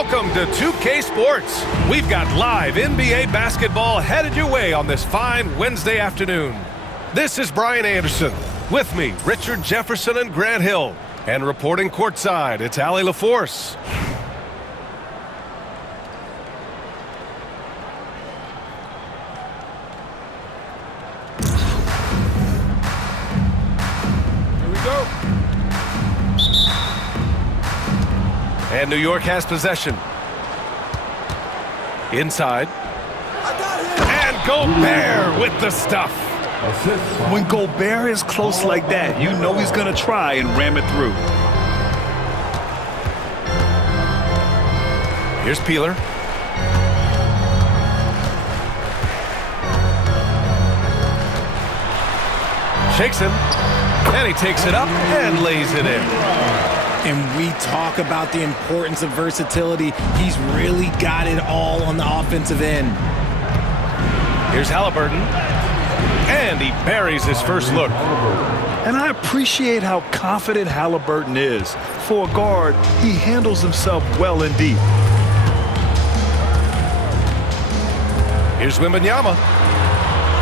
Welcome to 2K Sports. We've got live NBA basketball headed your way on this fine Wednesday afternoon. This is Brian Anderson. With me, Richard Jefferson and Grant Hill. And reporting courtside, it's Allie LaForce. Here we go. And New York has possession. Inside. And Gobert with the stuff. When Gobert is close like that, you know he's going to try and ram it through. Here's Peeler. Shakes him. And he takes it up and lays it in. And we talk about the importance of versatility. He's really got it all on the offensive end. Here's Halliburton. And he buries his first look. And I appreciate how confident Halliburton is. For a guard, he handles himself well and deep. Here's Wembanyama.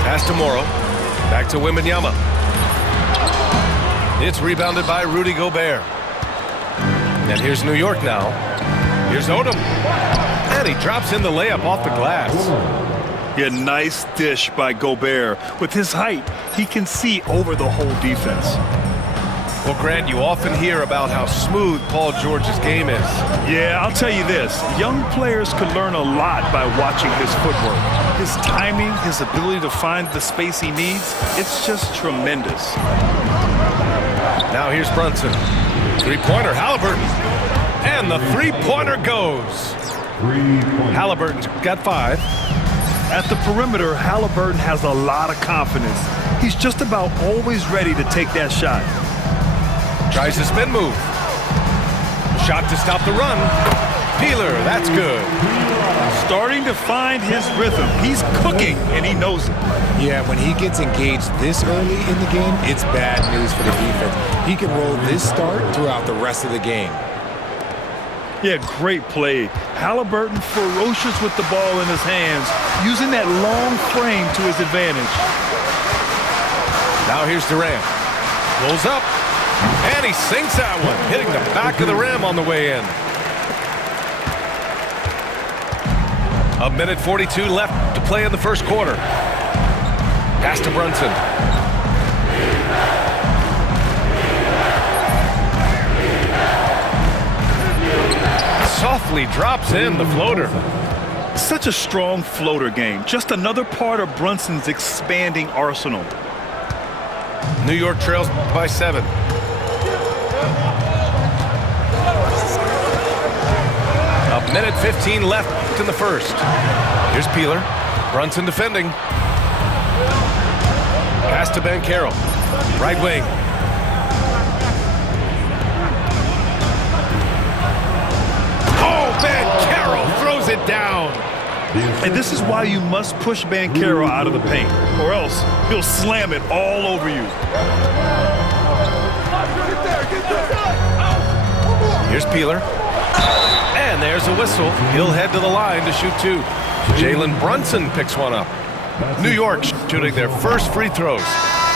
Pass to Morrow. Back to Wembanyama. It's rebounded by Rudy Gobert. And here's New York now. Here's Odom. And he drops in the layup off the glass. Yeah, nice dish by Gobert. With his height, he can see over the whole defense. Well, Grant, you often hear about how smooth Paul George's game is. Yeah, I'll tell you this. Young players could learn a lot by watching his footwork. His timing, his ability to find the space he needs, it's just tremendous. Now here's Brunson. Three-pointer, Halliburton. And the three-pointer goes. Halliburton's got 5. At the perimeter, Halliburton has a lot of confidence. He's just about always ready to take that shot. Tries a spin move. Shot to stop the run. Peeler, that's good. Starting to find his rhythm. He's cooking, and he knows it. Yeah, when he gets engaged this early in the game, it's bad news for the defense. He can roll this start throughout the rest of the game. Yeah, great play. Halliburton ferocious with the ball in his hands, using that long frame to his advantage. Now here's Durant. Rolls up, and he sinks that one, hitting the back of the rim on the way in. 1:42 left to play in the first quarter. Pass to Brunson. Softly drops in the floater. Such a strong floater game. Just another part of Brunson's expanding arsenal. New York trails by 7. A 1:15 left in the first. Here's Peeler. Brunson defending. Pass to Banchero. Right wing. Banchero throws it down. And this is why you must push Banchero out of the paint, or else he'll slam it all over you. Here's Peeler. And there's a whistle. He'll head to the line to shoot 2. Jalen Brunson picks one up. New York shooting their first free throws.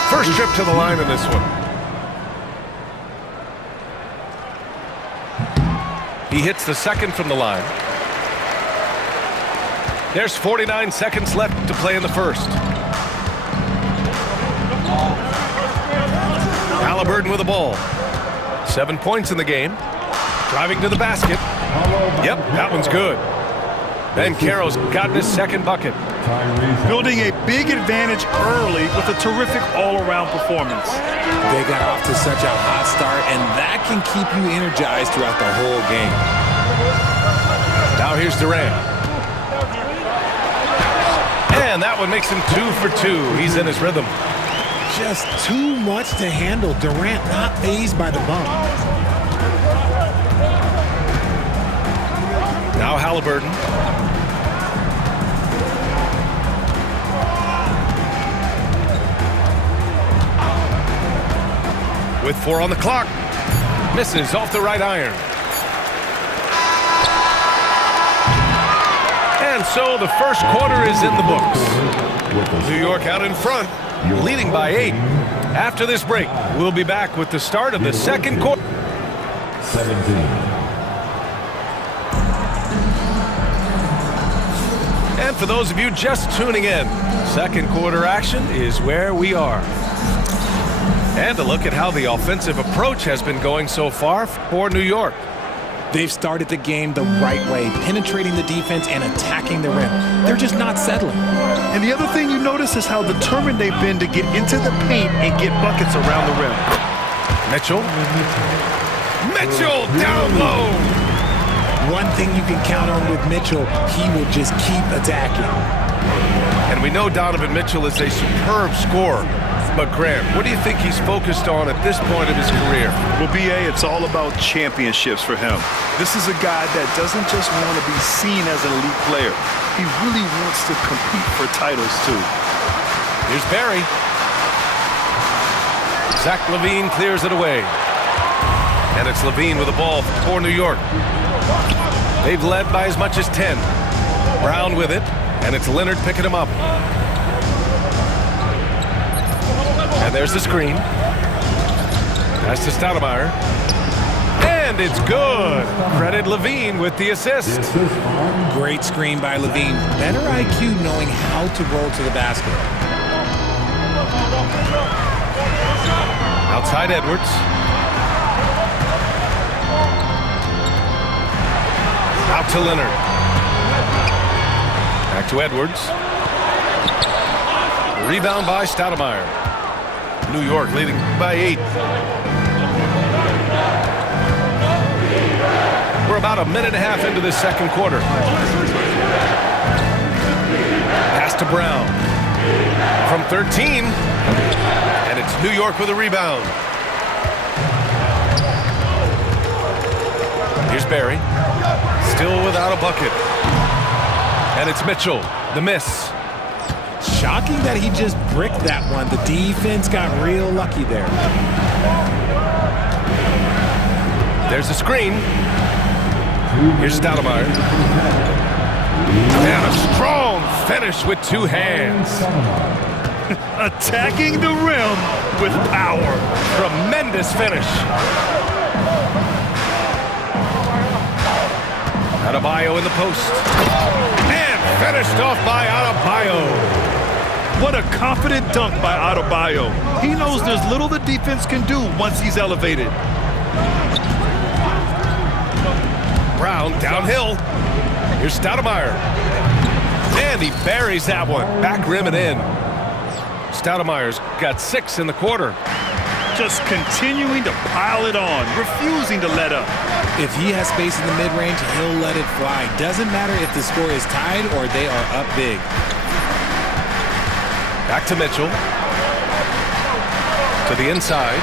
First trip to the line in this one. He hits the second from the line. There's 49 seconds left to play in the first. Halliburton with the ball. 7 points in the game. Driving to the basket. Yep, that one's good. Banchero's gotten his second bucket. Building a big advantage early with a terrific all-around performance. They got off to such a hot start, and that can keep you energized throughout the whole game. Now here's Durant. And that one makes him 2 for 2. He's in his rhythm. Just too much to handle. Durant not fazed by the bump. Now Halliburton. With 4 on the clock. Misses off the right iron. And so the first quarter is in the books. New York out in front, leading by 8. After this break, we'll be back with the start of the second quarter. 17. And for those of you just tuning in, second quarter action is where we are. And a look at how the offensive approach has been going so far for New York. They've started the game the right way, penetrating the defense and attacking the rim. They're just not settling. And the other thing you notice is how determined they've been to get into the paint and get buckets around the rim. Mitchell down low. One thing you can count on with Mitchell, he will just keep attacking. And we know Donovan Mitchell is a superb scorer. But Grant, what do you think he's focused on at this point of his career? Well, B.A., it's all about championships for him. This is a guy that doesn't just want to be seen as an elite player. He really wants to compete for titles, too. Here's Barry. Zach LaVine clears it away. And it's LaVine with the ball for New York. They've led by as much as 10. Brown with it, and it's Leonard picking him up. And there's the screen. Pass to Stoudemire. And it's good. Credit LaVine with the assist. Great screen by LaVine. Better IQ knowing how to roll to the basket. Outside Edwards. Out to Leonard. Back to Edwards. Rebound by Stoudemire. New York leading by 8. We're about a minute and a half into this second quarter. Pass to Brown. From 13. And it's New York with a rebound. Here's Barry. Still without a bucket. And it's Mitchell. The miss. Shocking that he just bricked that one. The defense got real lucky there. There's a screen. Here's Stoudemire. And a strong finish with 2 hands. Attacking the rim with power. Tremendous finish. Adebayo in the post. And finished off by Adebayo. What a confident dunk by Adebayo. He knows there's little the defense can do once he's elevated. Brown downhill. Here's Stoudemire. And he buries that one. Back rim and in. Stoudemire's got 6 in the quarter. Just continuing to pile it on, refusing to let up. If he has space in the mid-range, he'll let it fly. Doesn't matter if the score is tied or they are up big. Back to Mitchell. To the inside.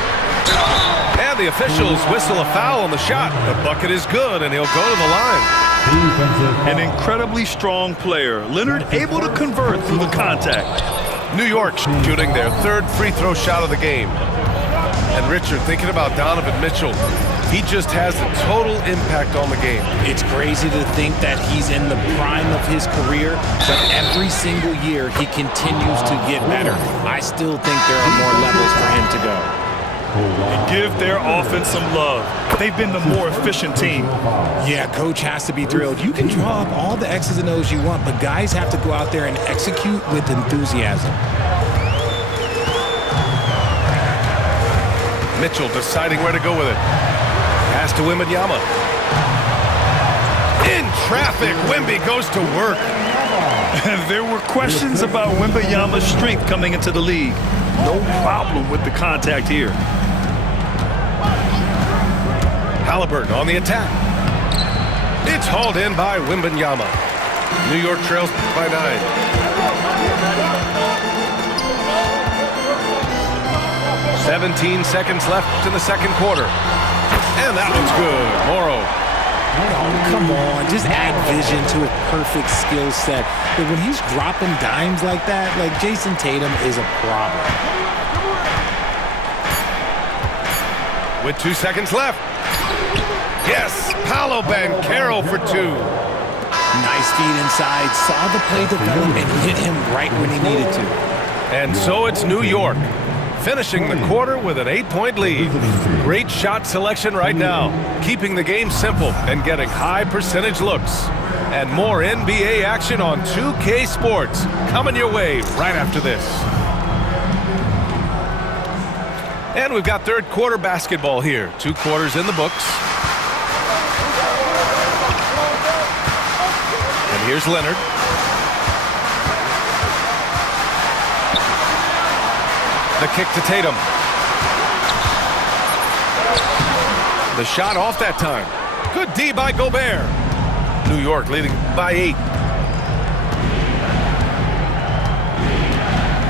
And the officials whistle a foul on the shot. The bucket is good, and he'll go to the line. An incredibly strong player. Leonard able to convert through the contact. New York shooting their 3rd free throw shot of the game. And Richard, thinking about Donovan Mitchell, he just has a total impact on the game. It's crazy to think that he's in the prime of his career, but every single year he continues to get better. I still think there are more levels for him to go. And give their offense some love. They've been the more efficient team. Yeah, coach has to be thrilled. You can draw up all the X's and O's you want, but guys have to go out there and execute with enthusiasm. Mitchell deciding where to go with it. Pass to Wembanyama. In traffic, Wemby goes to work. There were questions about Wembanyama's strength coming into the league. No problem with the contact here. Halliburton on the attack. It's hauled in by Wembanyama. New York trails by 9. 17 seconds left in the second quarter. And that one's good. Morrow. Oh, come on. Just add vision to a perfect skill set. But when he's dropping dimes like that, like Jason Tatum is a problem. With 2 seconds left. Yes, Paolo Banchero for 2. Nice feed inside, saw the play develop and hit him right when he needed to. And so it's New York, finishing the quarter with an 8-point lead. Great shot selection right now, keeping the game simple and getting high percentage looks. And more NBA action on 2K Sports coming your way right after this. And we've got third quarter basketball here. 2 quarters in the books. And here's Leonard. The kick to Tatum. The shot off that time. Good D by Gobert. New York leading by 8.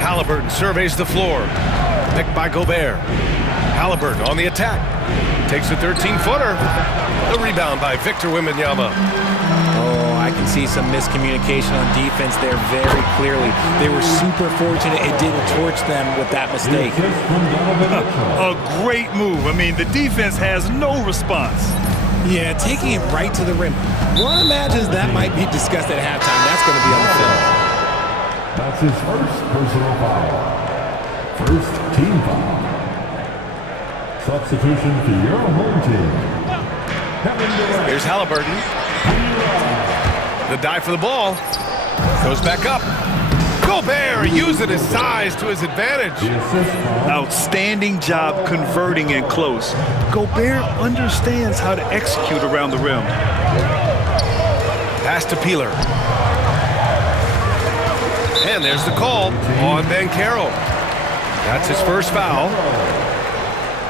Halliburton surveys the floor. Picked by Gobert. Halliburton on the attack. Takes a 13-footer. The rebound by Victor Wembanyama. Oh, I can see some miscommunication on defense there very clearly. They were super fortunate it didn't torch them with that mistake. A great move. I mean, the defense has no response. Yeah, taking it right to the rim. One imagines that might be discussed at halftime. That's going to be on the film. That's his first personal foul. First team foul. Substitution for your home team. Here's Halliburton. The dive for the ball. Goes back up. Gobert using his size to his advantage. Outstanding job converting in close. Gobert understands how to execute around the rim. Pass to Peeler. And there's the call on Banchero. That's his first foul.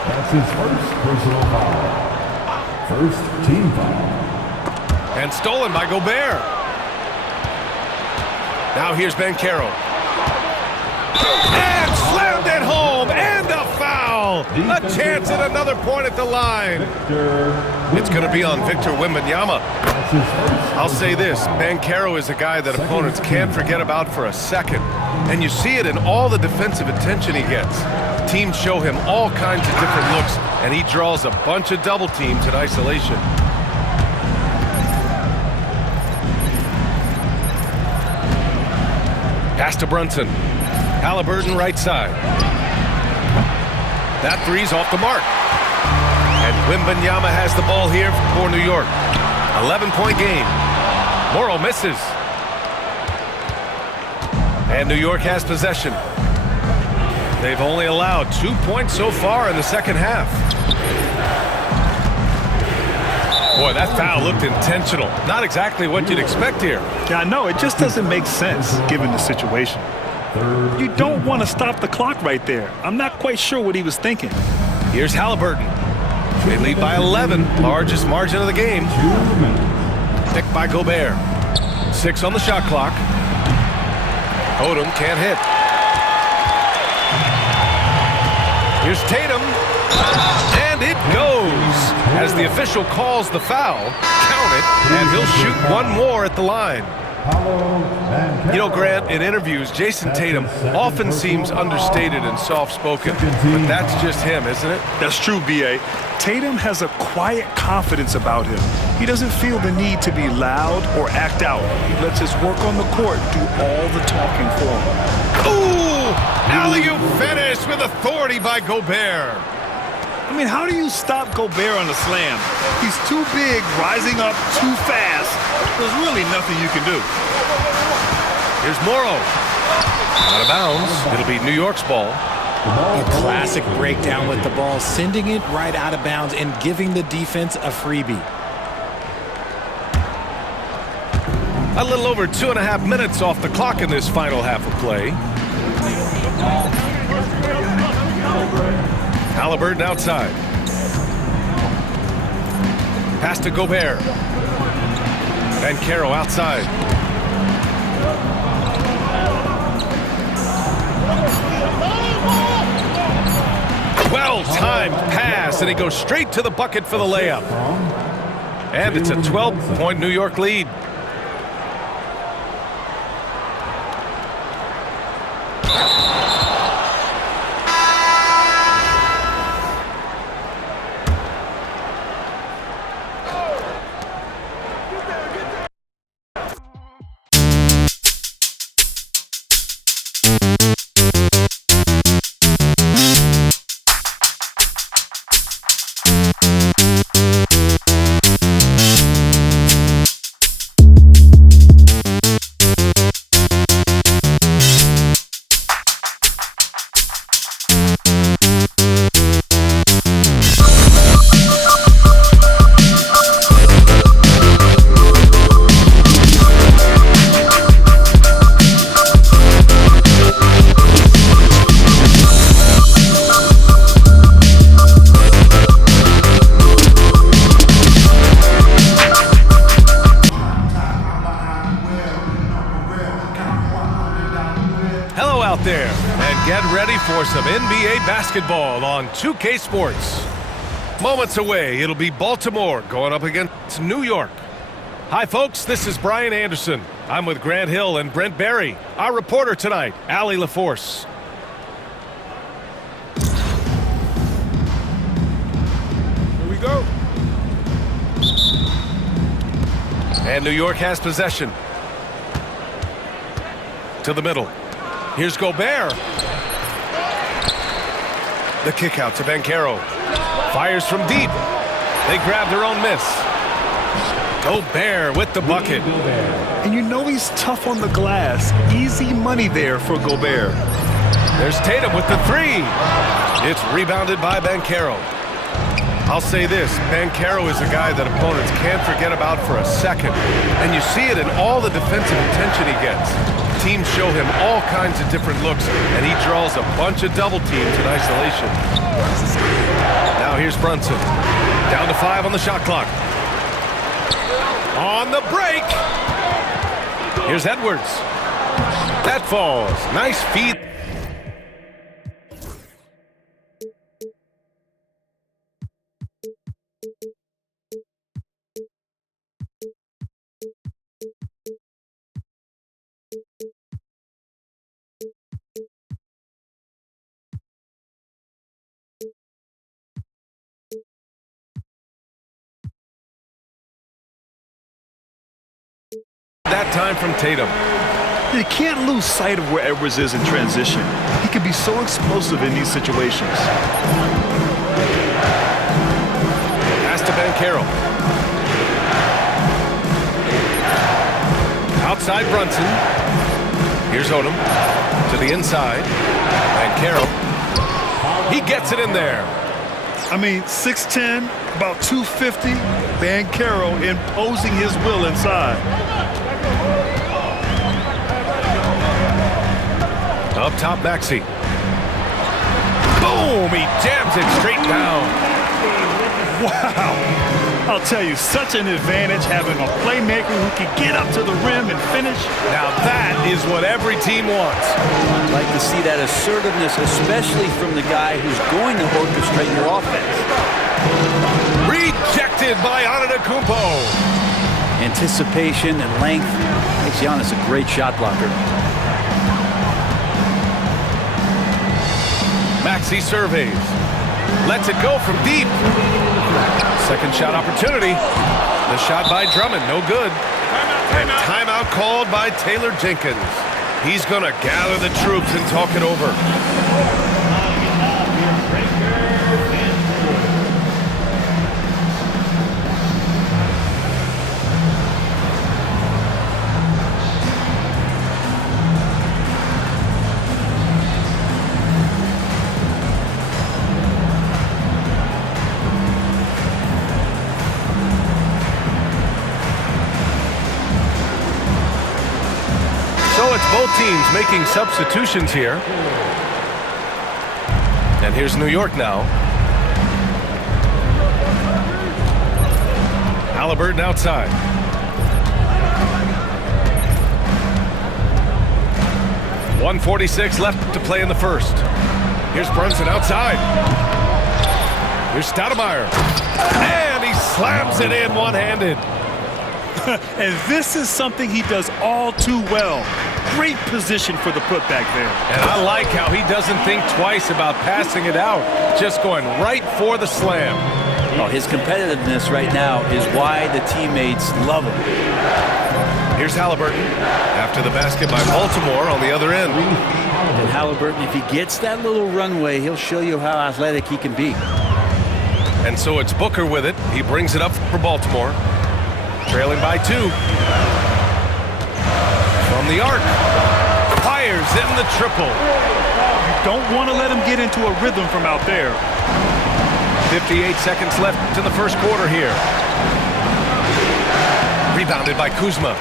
That's his first personal foul. First team foul. And stolen by Gobert. Now here's Banchero. And slammed it home. And a foul. A chance at another point at the line. It's going to be on Victor Wembanyama. I'll say this. Banchero is a guy that opponents can't forget about for a second. And you see it in all the defensive attention he gets. Teams show him all kinds of different looks, and he draws a bunch of double teams in isolation. Pass to Brunson. Halliburton right side. That three's off the mark. And Wembanyama has the ball here for New York. 11-point game. Morrow misses. And New York has possession. They've only allowed 2 points so far in the second half. Boy, that foul looked intentional. Not exactly what you'd expect here. Yeah, I know. It just doesn't make sense given the situation. You don't want to stop the clock right there. I'm not quite sure what he was thinking. Here's Halliburton. They lead by 11, largest margin of the game. Picked by Gobert. 6 on the shot clock. Odom can't hit. Here's Tatum. And it goes. As the official calls the foul, count it, and he'll shoot one more at the line. You know, Grant, in interviews, Jason Tatum often seems understated and soft-spoken, but that's just him, isn't it? That's true, B.A. Tatum has a quiet confidence about him. He doesn't feel the need to be loud or act out. He lets his work on the court do all the talking for him. Ooh! Alley-oop finish with authority by Gobert. I mean, how do you stop Gobert on a slam? He's too big, rising up too fast. There's really nothing you can do. Here's Morrow. Out of bounds. It'll be New York's ball. A classic breakdown with the ball, sending it right out of bounds and giving the defense a freebie. A little over 2.5 minutes off the clock in this final half of play. Halliburton outside. Pass to Gobert. Banchero outside. Well-timed pass, and he goes straight to the bucket for the layup. And it's a 12-point New York lead. some NBA basketball on 2K Sports. Moments away, it'll be Baltimore going up against New York. Hi, folks. This is Brian Anderson. I'm with Grant Hill and Brent Barry. Our reporter tonight, Allie LaForce. Here we go. And New York has possession. To the middle. Here's Gobert. The kick out to Banchero. Fires from deep. They grab their own miss. Gobert with the bucket. And you know he's tough on the glass. Easy money there for Gobert. There's Tatum with the three. It's rebounded by Banchero. I'll say this, Banchero is a guy that opponents can't forget about for a second. And you see it in all the defensive attention he gets. Teams show him all kinds of different looks, and he draws a bunch of double teams in isolation. Now here's Brunson. Down to 5 on the shot clock. On the break. Here's Edwards. That falls. Nice feed. That time from Tatum. You can't lose sight of where Edwards is in transition. He can be so explosive in these situations. Pass to Banchero. Outside Brunson. Here's Odom. To the inside. Banchero. He gets it in there. I mean, 6'10", about 250. Banchero imposing his will inside. Up top, Maxey. Boom! He jams it straight down. Wow! I'll tell you, such an advantage having a playmaker who can get up to the rim and finish. Now that is what every team wants. I'd like to see that assertiveness, especially from the guy who's going to orchestrate your offense. Rejected by Antetokounmpo. Anticipation and length makes Giannis a great shot blocker. Maxey surveys. Lets it go from deep. Second shot opportunity. The shot by Drummond, no good. And timeout called by Taylor Jenkins. He's going to gather the troops and talk it over. So it's both teams making substitutions here. And here's New York now. Halliburton outside. .146 left to play in the first. Here's Brunson outside. Here's Stoudemire. And he slams it in one-handed. And this is something he does all too well. Great position for the putback there. And I like how he doesn't think twice about passing it out, just going right for the slam. Oh, his competitiveness right now is why the teammates love him. Here's Halliburton after the basket by Baltimore on the other end. And Halliburton, if he gets that little runway, he'll show you how athletic he can be. And so it's Booker with it. He brings it up for Baltimore. Trailing by 2. From the arc. Fires in the triple. You don't want to let him get into a rhythm from out there. 58 seconds left in the first quarter here. Rebounded by Kuzma.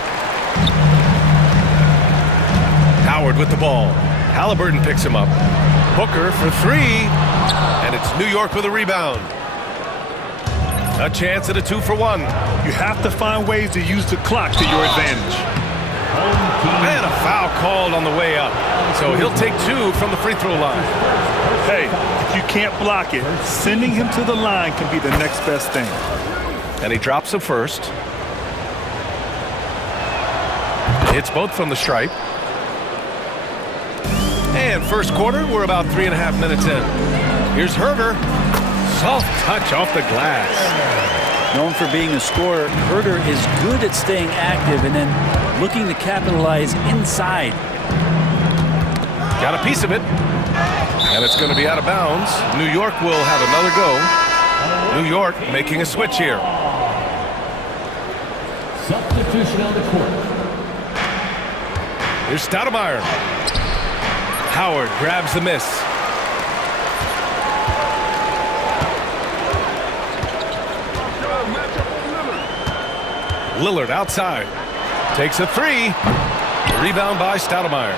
Howard with the ball. Halliburton picks him up. Booker for 3. And it's New York with a rebound. A chance at a 2-for-1. You have to find ways to use the clock to your advantage. And a foul called on the way up. So he'll take 2 from the free throw line. Hey, if you can't block it, sending him to the line can be the next best thing. And he drops the first. Hits both from the stripe. And first quarter, we're about 3.5 minutes in. Here's Herter. Soft touch off the glass. Known for being a scorer, Herter is good at staying active and then looking to capitalize inside. Got a piece of it. And it's going to be out of bounds. New York will have another go. New York making a switch here. Substitution on the court. Here's Stoudemire. Howard grabs the miss. Lillard outside. Takes a 3. Rebound by Stoudemire.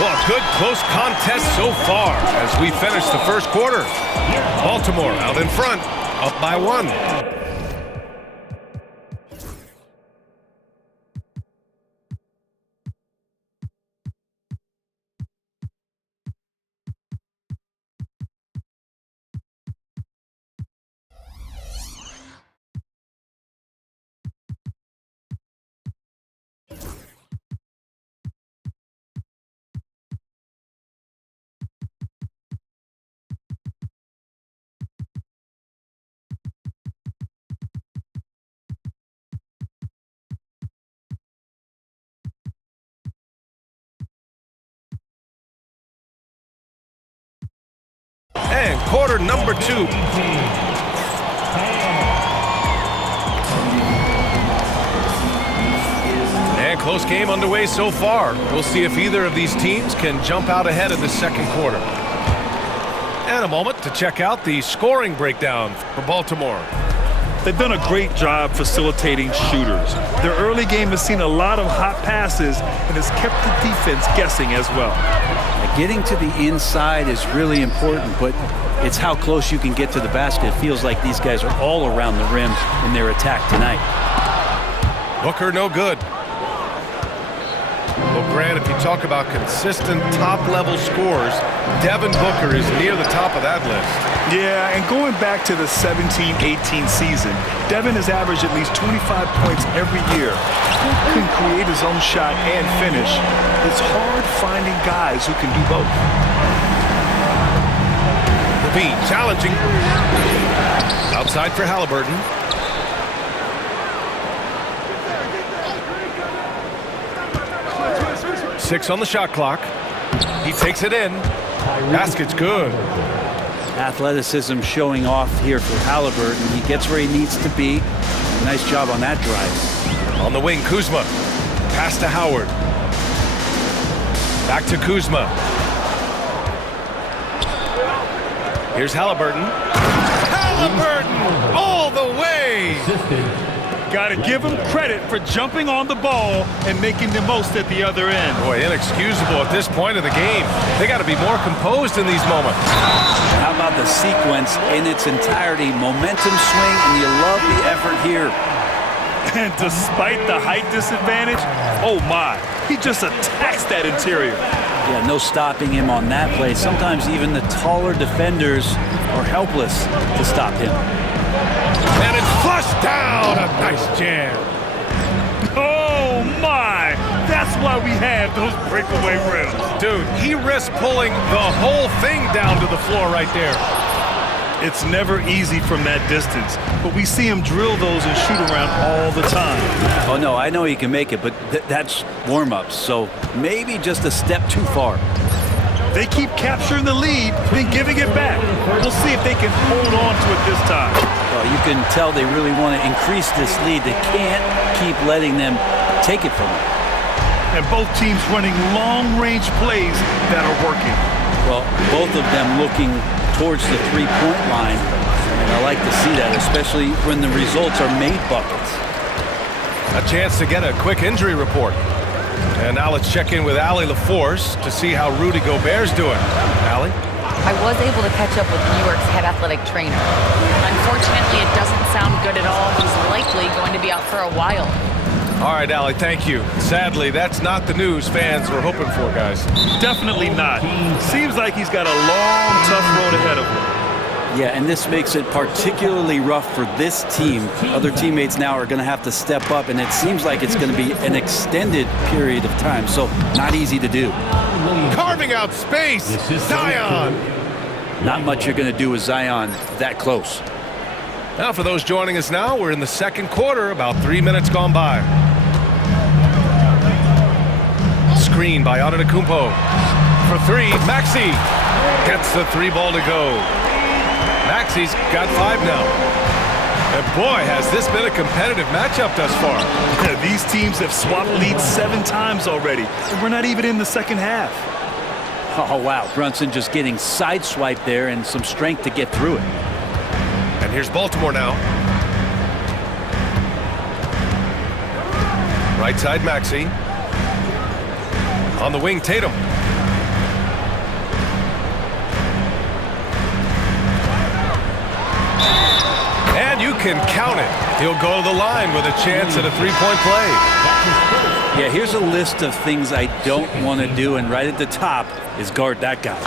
Well, a good close contest so far as we finish the first quarter. Baltimore out in front, up by 1. And quarter number 2. And close game underway so far. We'll see if either of these teams can jump out ahead in the second quarter. And a moment to check out the scoring breakdown for Baltimore. They've done a great job facilitating shooters. Their early game has seen a lot of hot passes and has kept the defense guessing as well. Getting to the inside is really important, but it's how close you can get to the basket. It feels like these guys are all around the rim in their attack tonight. Booker no good. Well, Grant, if you talk about consistent top-level scores, Devin Booker is near the top of that list. Yeah, and going back to the 17-18 season, Devin has averaged at least 25 points every year. He can create his own shot and finish. It's hard finding guys who can do both. Levine challenging. Outside for Halliburton. Six on the shot clock. He takes it in. Basket's good. Athleticism showing off here for Halliburton. He gets where he needs to be. Nice job on that drive. On the wing, Kuzma. Pass to Howard. Back to Kuzma. Here's Halliburton. Halliburton all the way. Got to give him credit for jumping on the ball and making the most at the other end. Boy, inexcusable at this point of the game. They got to be more composed in these moments. How about the sequence in its entirety? Momentum swing, and you love the effort here. And despite the height disadvantage, oh my, he just attacks that interior. Yeah, no stopping him on that play. Sometimes even the taller defenders are helpless to stop him. And it's flushed down. A nice jam. Oh my, that's why we have those breakaway rims. Dude, he risked pulling the whole thing down to the floor right there. It's never easy from that distance, but we see him drill those and shoot around all the time. Oh no, I know he can make it, but that's warm-ups, so maybe just a step too far. They keep capturing the lead, then giving it back. We'll see if they can hold on to it this time. Well, you can tell they really want to increase this lead. They can't keep letting them take it from them. And both teams running long-range plays that are working. Well, both of them looking towards the three-point line, and I like to see that, especially when the results are made buckets. A chance to get a quick injury report. And now let's check in with Allie LaForce to see how Rudy Gobert's doing. Allie? I was able to catch up with New York's head athletic trainer. Unfortunately, it doesn't sound good at all. He's likely going to be out for a while. All right, Allie, thank you. Sadly, that's not the news fans were hoping for, guys. Definitely not. Seems like he's got a long, tough road ahead of him. Yeah, and this makes it particularly rough for this team. Other teammates now are going to have to step up, and it seems like it's going to be an extended period of time, so not easy to do. Carving out space, Zion. Not much you're going to do with Zion that close. Now, for those joining us now, we're in the second quarter, about 3 minutes gone by. Screen by Antetokounmpo. For three, Maxey gets the three ball to go. Maxey's got 5 now. And boy, has this been a competitive matchup thus far. These teams have swapped leads 7 times already, and we're not even in the second half. Oh, wow. Brunson just getting sideswiped there and some strength to get through it. And here's Baltimore now. Right side, Maxey. On the wing, Tatum. And you can count it. He'll go to the line with a chance at a three-point play. Yeah, here's a list of things I don't want to do, and right at the top is guard that guy.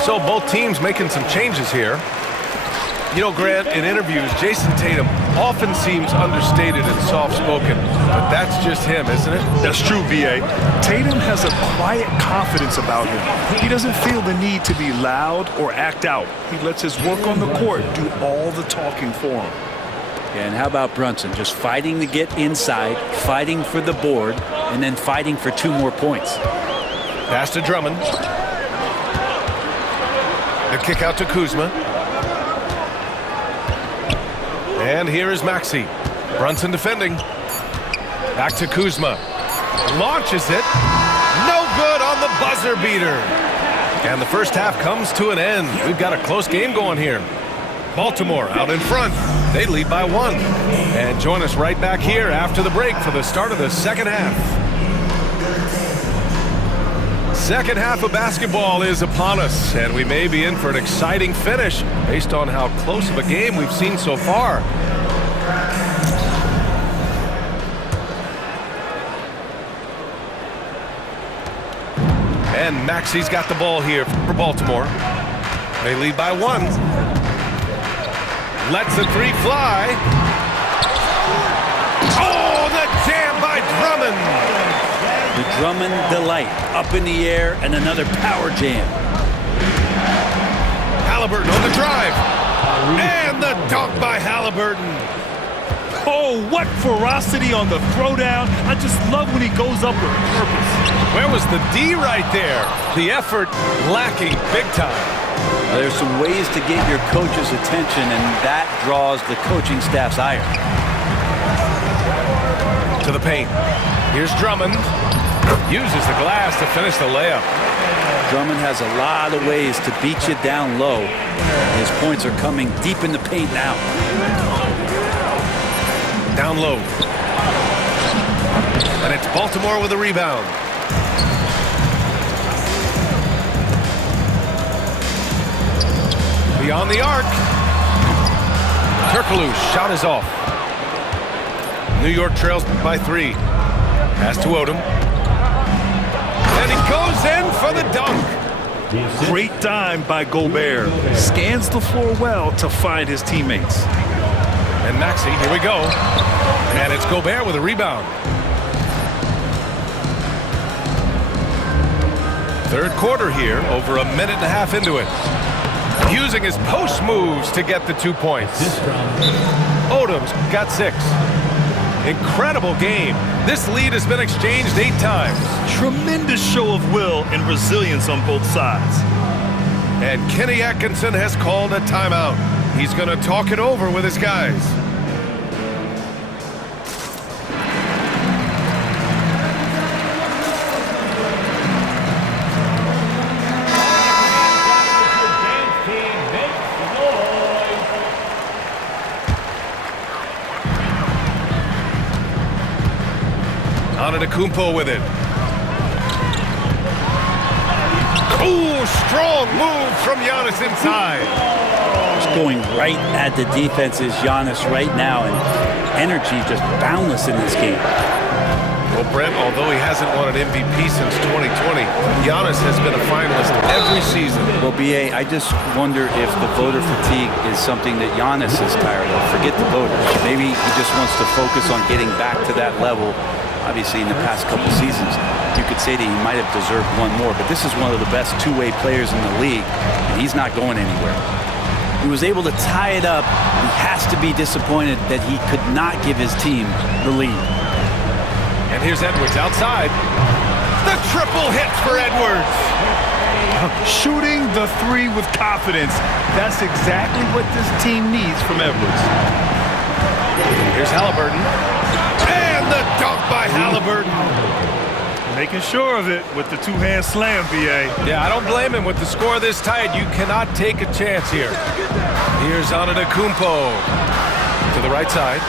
So both teams making some changes here. You know, Grant, in interviews, Jason Tatum often seems understated and soft-spoken, but that's just him, isn't it? That's true, V.A. Tatum has a quiet confidence about him. He doesn't feel the need to be loud or act out. He lets his work on the court do all the talking for him. And how about Brunson? Just fighting to get inside, fighting for the board, and then fighting for 2 more points. Pass to Drummond. The kick out to Kuzma. And here is Maxey. Brunson defending. Back to Kuzma. Launches it. No good on the buzzer beater. And the first half comes to an end. We've got a close game going here. Baltimore out in front. They lead by 1. And join us right back here after the break for the start of the second half. Second half of basketball is upon us, and we may be in for an exciting finish based on how close of a game we've seen so far. And Maxey's got the ball here for Baltimore. They lead by 1. Lets the three fly. Oh, the jam by Drummond. The Drummond delight up in the air and another power jam. Halliburton on the drive. And the dunk by Halliburton. Oh, what ferocity on the throwdown. I just love when he goes up with purpose. Where was the D right there? The effort lacking big time. There's some ways to get your coach's attention, and that draws the coaching staff's ire. To the paint. Here's Drummond. Uses the glass to finish the layup. Drummond has a lot of ways to beat you down low. His points are coming deep in the paint now. Down low. And it's Baltimore with a rebound. Beyond the arc. Turkoglu's shot is off. New York trails by 3. Pass to Odom. And he goes in for the dunk. Great dime by Gobert. Scans the floor well to find his teammates. And Maxey, here we go. And it's Gobert with a rebound. Third quarter here, over a minute and a half into it. Using his post moves to get the 2 points. Odom's got 6. Incredible game. This lead has been exchanged 8 times. Tremendous show of will and resilience on both sides. And Kenny Atkinson has called a timeout. He's going to talk it over with his guys. Antetokounmpo with it. Ooh, Strong move from Giannis inside. Just going right at the defense's Giannis right now, and energy just boundless in this game. Well, Brent, although he hasn't won an MVP since 2020, Giannis has been a finalist every season. Well, B.A., I just wonder if the voter fatigue is something that Giannis is tired of. Forget the voters. Maybe he just wants to focus on getting back to that level. Obviously, in the past couple seasons, you could say that he might have deserved one more, but this is one of the best two-way players in the league, and he's not going anywhere. He was able to tie it up. He has to be disappointed that he could not give his team the lead. And here's Edwards outside. The triple hit for Edwards. Shooting the three with confidence. That's exactly what this team needs from Edwards. Here's Halliburton. And the dunk by Halliburton. Making sure of it with the two-hand slam, B.A. Yeah, I don't blame him. With the score this tight, you cannot take a chance here. Here's Antetokounmpo to the right side.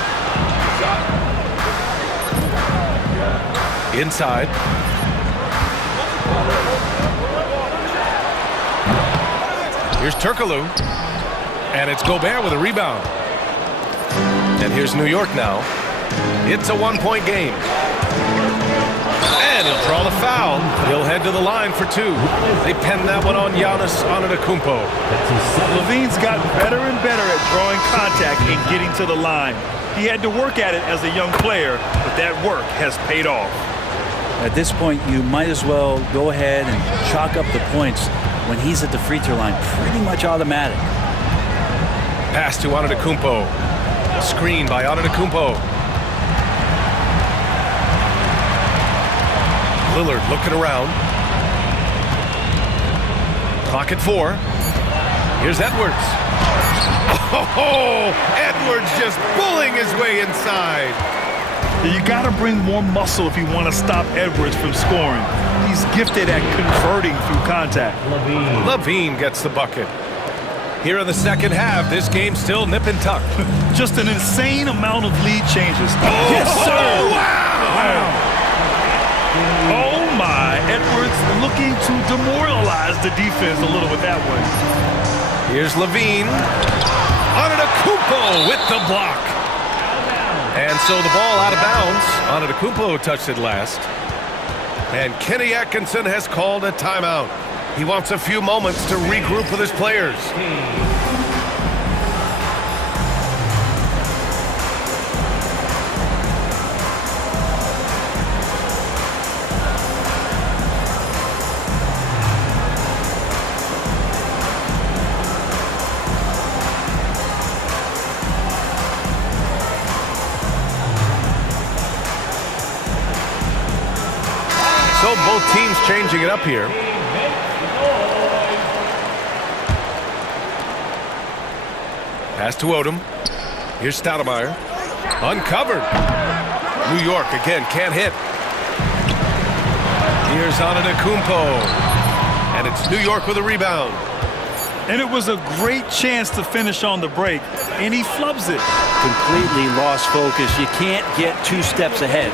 Inside. Here's Turkoglu. And it's Gobert with a rebound. And here's New York now. It's a one-point game. And he'll draw the foul. He'll head to the line for two. They pen that one on Giannis Antetokounmpo. LaVine's gotten better and better at drawing contact and getting to the line. He had to work at it as a young player, but that work has paid off. At this point, you might as well go ahead and chalk up the points when he's at the free throw line. Pretty much automatic. Pass to Antetokounmpo. Screen by Antetokounmpo. Lillard looking around. Clock at 4. Here's Edwards. Oh, Edwards just pulling his way inside. You got to bring more muscle if you want to stop Edwards from scoring. He's gifted at converting through contact. LaVine gets the bucket. Here in the second half, this game's still nip and tuck. Just an insane amount of lead changes. Oh, yes, sir. Wow. Oh, my. Edwards looking to demoralize the defense a little with that one. Here's LaVine. Antetokounmpo with the block. And so the ball out of bounds. Antetokounmpo touched it last. And Kenny Atkinson has called a timeout. He wants a few moments to regroup with his players. So both teams changing it up here. Pass to Odom. Here's Stoudemire. Uncovered. New York again can't hit. Here's Antetokounmpo. And it's New York with a rebound. And it was a great chance to finish on the break, and he flubs it. Completely lost focus. You can't get two steps ahead.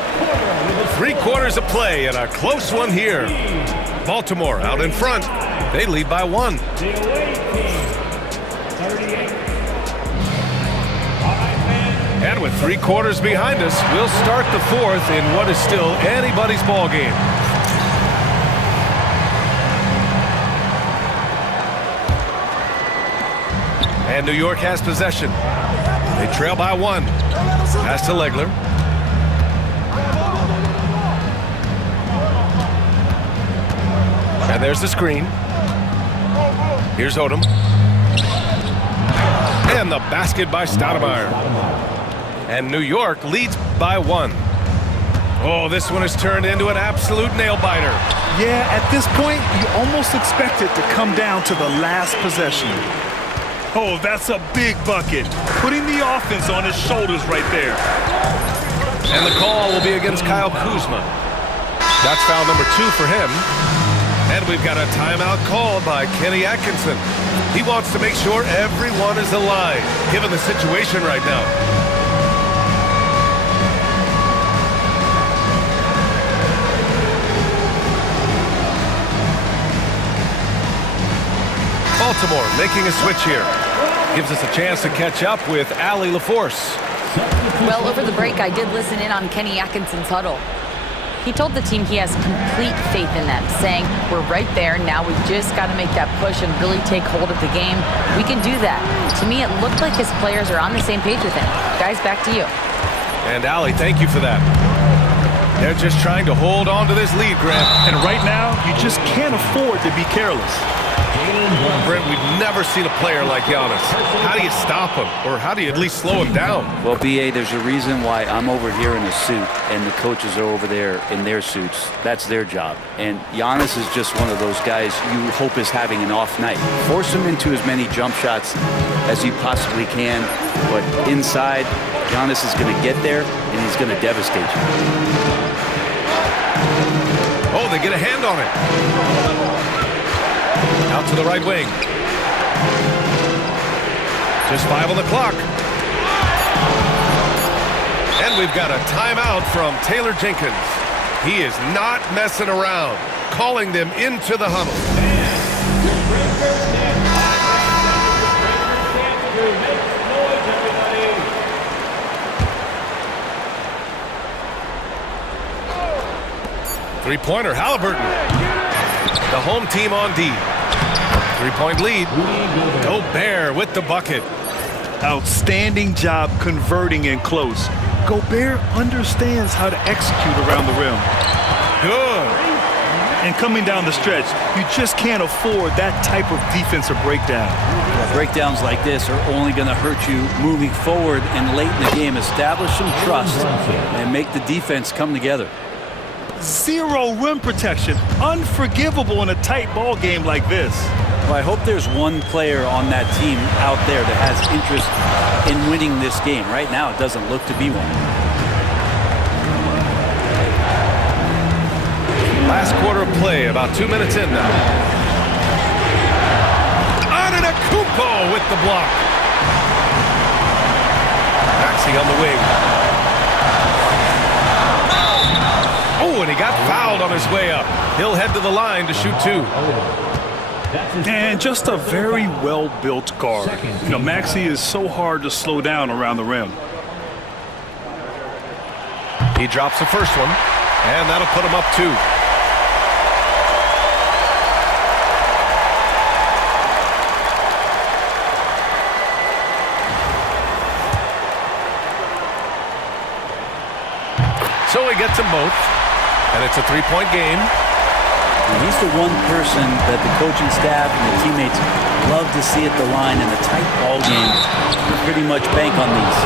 3 quarters of play and a close one here. Baltimore out in front. They lead by 1. And with 3 quarters behind us, we'll start the 4th in what is still anybody's ball game. And New York has possession. They trail by 1. Pass to Legler. And there's the screen. Here's Odom. And the basket by Stoudemire. And New York leads by 1. Oh, this one has turned into an absolute nail-biter. Yeah, at this point, you almost expect it to come down to the last possession. Oh, that's a big bucket. Putting the offense on his shoulders right there. And the call will be against Kyle Kuzma. That's foul number 2 for him. And we've got a timeout called by Kenny Atkinson. He wants to make sure everyone is alive, given the situation right now. Baltimore making a switch here. Gives us a chance to catch up with Allie LaForce. Well, over the break, I did listen in on Kenny Atkinson's huddle. He told the team he has complete faith in them, saying, we're right there, now we just got to make that push and really take hold of the game. We can do that. To me, it looked like his players are on the same page with him. Guys, back to you. And Allie, thank you for that. They're just trying to hold on to this lead, Grant. And right now, you just can't afford to be careless. Brent, we've never seen a player like Giannis. How do you stop him? Or how do you at least slow him down? Well, B.A., there's a reason why I'm over here in a suit and the coaches are over there in their suits. That's their job. And Giannis is just one of those guys you hope is having an off night. Force him into as many jump shots as you possibly can. But inside, Giannis is going to get there and he's going to devastate you. Oh, they get a hand on it. Out to the right wing. Just 5 on the clock. And we've got a timeout from Taylor Jenkins. He is not messing around, calling them into the huddle. Three-pointer, Halliburton. The home team on D. 3-point lead. Gobert with the bucket. Outstanding job converting in close. Gobert understands how to execute around the rim. Good. And coming down the stretch, you just can't afford that type of defensive breakdown. Breakdowns like this are only going to hurt you moving forward and late in the game. Establish some trust and make the defense come together. Zero rim protection. Unforgivable in a tight ball game like this. Well, I hope there's one player on that team out there that has interest in winning this game. Right now, it doesn't look to be one. Last quarter of play, about 2 minutes in now. Antetokounmpo with the block. Maxey on the wing. Oh, and he got fouled on his way up. He'll head to the line to shoot 2. And just a very well-built guard. You know, Maxey is so hard to slow down around the rim. He drops the first one, and that'll put him up 2. So he gets them both, and it's a 3-point game. He's the one person that the coaching staff and the teammates love to see at the line in the tight ball game. You pretty much bank on these.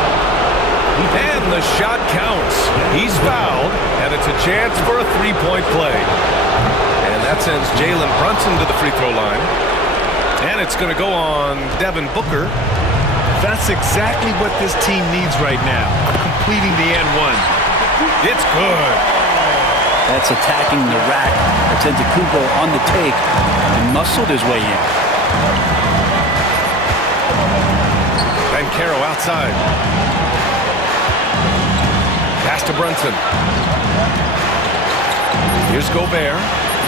And the shot counts. He's fouled, and it's a chance for a 3-point play. And that sends Jalen Brunson to the free throw line. And it's going to go on Devin Booker. That's exactly what this team needs right now, completing the and one. It's good. That's attacking the rack. That's Antetokounmpo on the take and muscled his way in. And Caro outside. Pass to Brunson. Here's Gobert.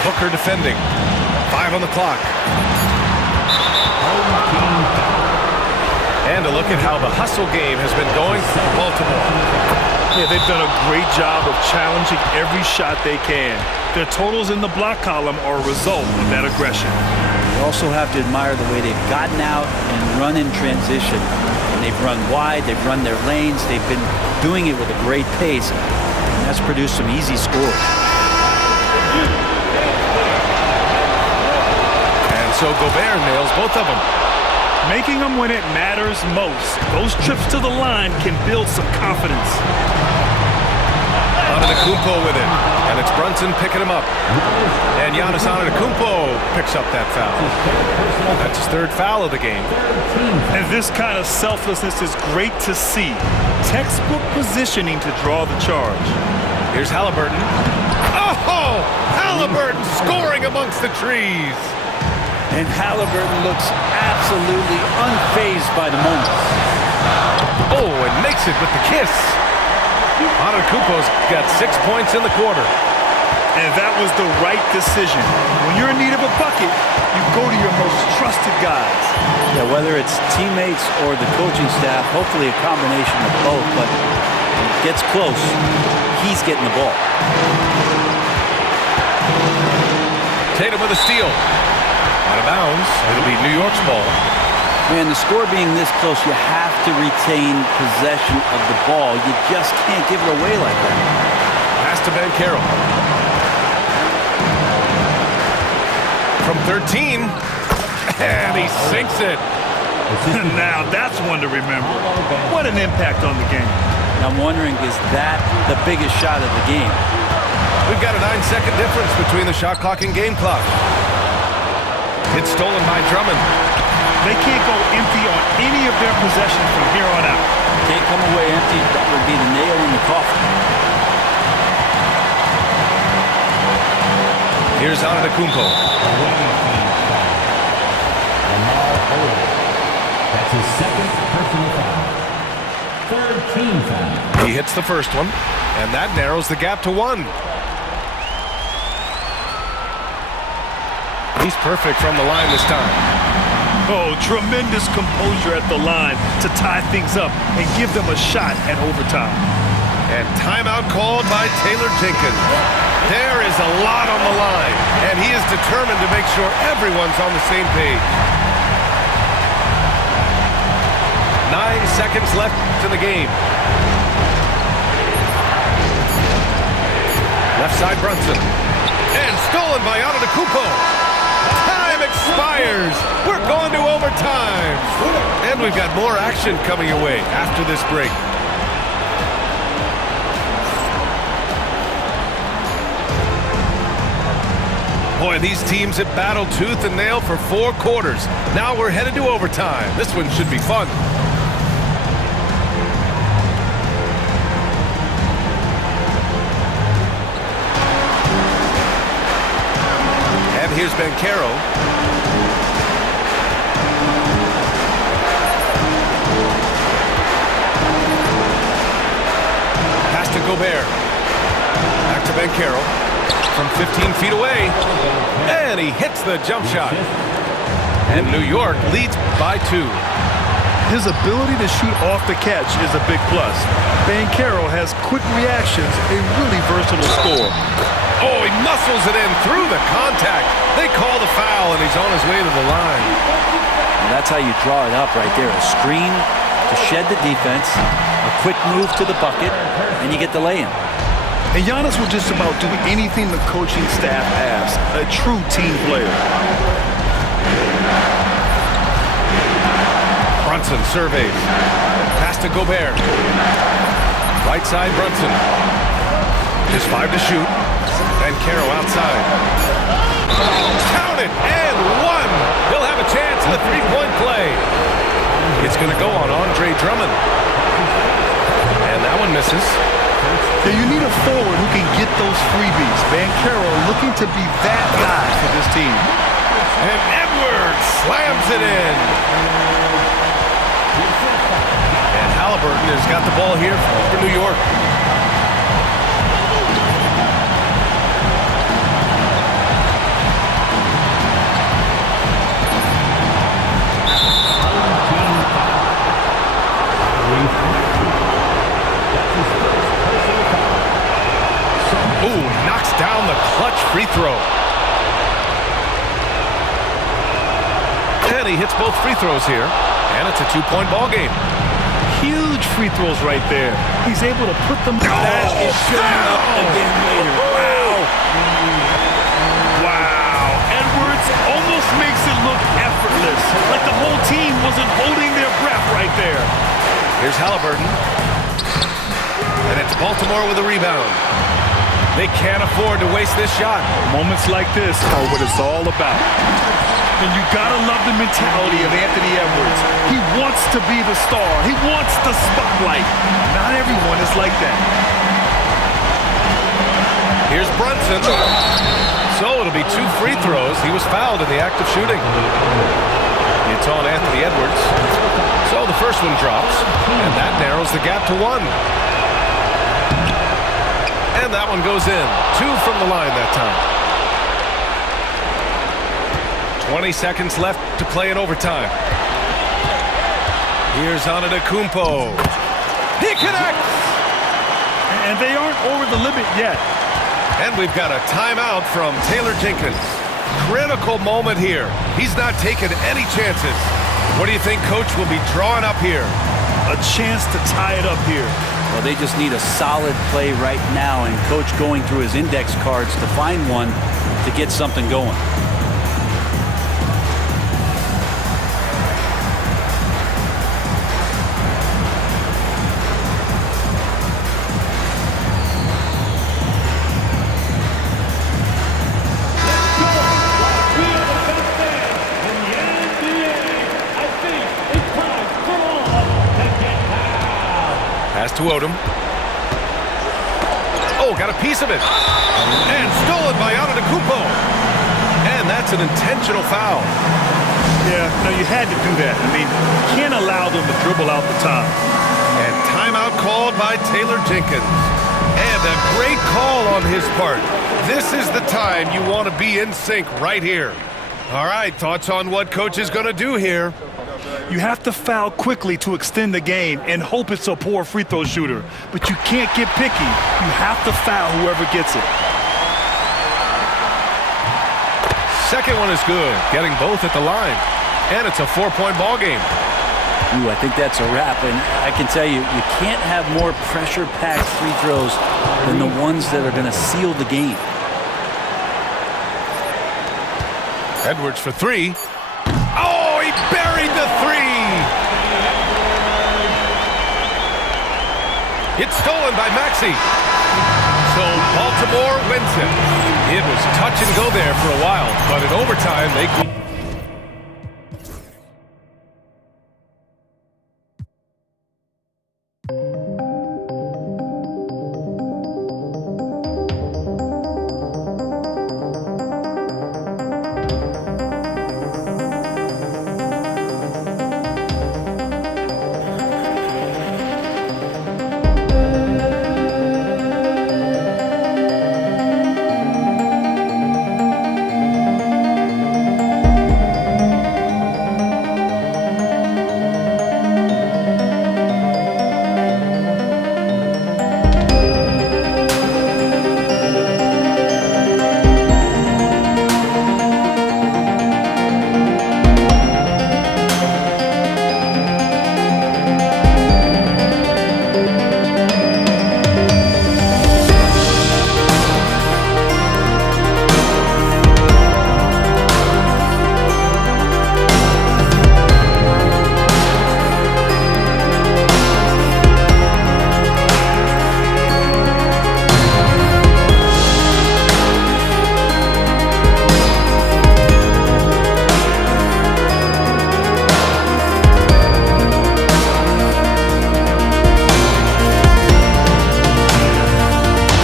Booker defending. 5 on the clock. And a look at how the hustle game has been going for Baltimore. Yeah, they've done a great job of challenging every shot they can. Their totals in the block column are a result of that aggression. You also have to admire the way they've gotten out and run in transition. And they've run wide, they've run their lanes, they've been doing it with a great pace. And that's produced some easy scores. And so Gobert nails both of them. Making them when it matters most. Those trips to the line can build some confidence. Antetokounmpo with it. And it's Brunson picking him up. And Giannis Antetokounmpo picks up that foul. That's his 3rd foul of the game. And this kind of selflessness is great to see. Textbook positioning to draw the charge. Here's Halliburton. Oh! Halliburton scoring amongst the trees. And Halliburton looks absolutely unfazed by the moment. Oh, and makes it with the kiss. Antetokounmpo's got 6 points in the quarter. And that was the right decision. When you're in need of a bucket, you go to your most trusted trusted guys. Yeah, whether it's teammates or the coaching staff, hopefully a combination of both, but when it gets close, he's getting the ball. Tatum with a steal. Out of bounds. It'll be New York's ball. Man, the score being this close, you have to retain possession of the ball. You just can't give it away like that. Pass to Ben Carroll. From 13. And he sinks it. Now that's one to remember. What an impact on the game. And I'm wondering, is that the biggest shot of the game? We've got a 9-second difference between the shot clock and game clock. It's stolen by Drummond. They can't go empty on any of their possessions from here on out. Can't come away empty. That would be the nail in the coffin. Here's Antetokounmpo. That's his second personal foul. Third team foul. He hits the first one, and that narrows the gap to 1. He's perfect from the line this time. Oh, tremendous composure at the line to tie things up and give them a shot at overtime. And timeout called by Taylor Jenkins. There is a lot on the line, and he is determined to make sure everyone's on the same page. 9 seconds left in the game. Left side Brunson. And stolen by Antetokounmpo. Time expires. We're going to overtime. And we've got more action coming your way after this break. Boy, these teams have battled tooth and nail for 4 quarters. Now we're headed to overtime. This one should be fun. And here's Ben Carroll. Pass to Gobert. Back to Ben Carroll. From 15 feet away, and he hits the jump shot. And New York leads by 2. His ability to shoot off the catch is a big plus. Ben Carroll has quick reactions, a really versatile scorer. Oh, he muscles it in through the contact. They call the foul, and he's on his way to the line. And that's how you draw it up right there. A screen to shed the defense, a quick move to the bucket, and you get the lay-in. And Giannis will just about do anything the coaching staff asks. A true team player. Brunson surveys. Pass to Gobert. Right side Brunson. Just 5 to shoot. And Carroll outside. Count it! And 1! He'll have a chance in the three-point play. It's going to go on Andre Drummond. And that one misses. Yeah, you need a forward who can get those freebies. Van Carroll looking to be that guy for this team. And Edwards slams it in. And Halliburton has got the ball here for New York. Ooh, knocks down the clutch free throw. And he hits both free throws here. And it's a 2-point ball game. Huge free throws right there. He's able to put them down. That is showing up again later. Wow. Wow. Edwards almost makes it look effortless. Like the whole team wasn't holding their breath right there. Here's Halliburton. And it's Baltimore with a rebound. They can't afford to waste this shot. Moments like this are what it's all about. And you gotta love the mentality of Anthony Edwards. He wants to be the star. He wants the spotlight. Not everyone is like that. Here's Brunson. So it'll be 2 free throws. He was fouled in the act of shooting. It's on Anthony Edwards. So the first one drops, and that narrows the gap to 1. And that one goes in. 2 from the line that time. 20 seconds left to play in overtime. Here's Antetokounmpo. He connects! And they aren't over the limit yet. And we've got a timeout from Taylor Jenkins. Critical moment here. He's not taking any chances. What do you think Coach will be drawing up here? A chance to tie it up here. Well, they just need a solid play right now, and Coach going through his index cards to find one to get something going. Pass to Odom. Oh, got a piece of it. And stolen by Antetokounmpo. And that's an intentional foul. Yeah, no, you had to do that. I mean, you can't allow them to dribble out the top. And timeout called by Taylor Jenkins. And a great call on his part. This is the time you want to be in sync right here. All right, thoughts on what Coach is going to do here? You have to foul quickly to extend the game and hope it's a poor free throw shooter. But you can't get picky. You have to foul whoever gets it. Second one is good, getting both at the line. And it's a 4-point ball game. Ooh, I think that's a wrap. And I can tell you, you can't have more pressure-packed free throws than the ones that are going to seal the game. Edwards for three. Oh, he buried the three! It's stolen by Maxey. So Baltimore wins it. It was touch and go there for a while, but in overtime they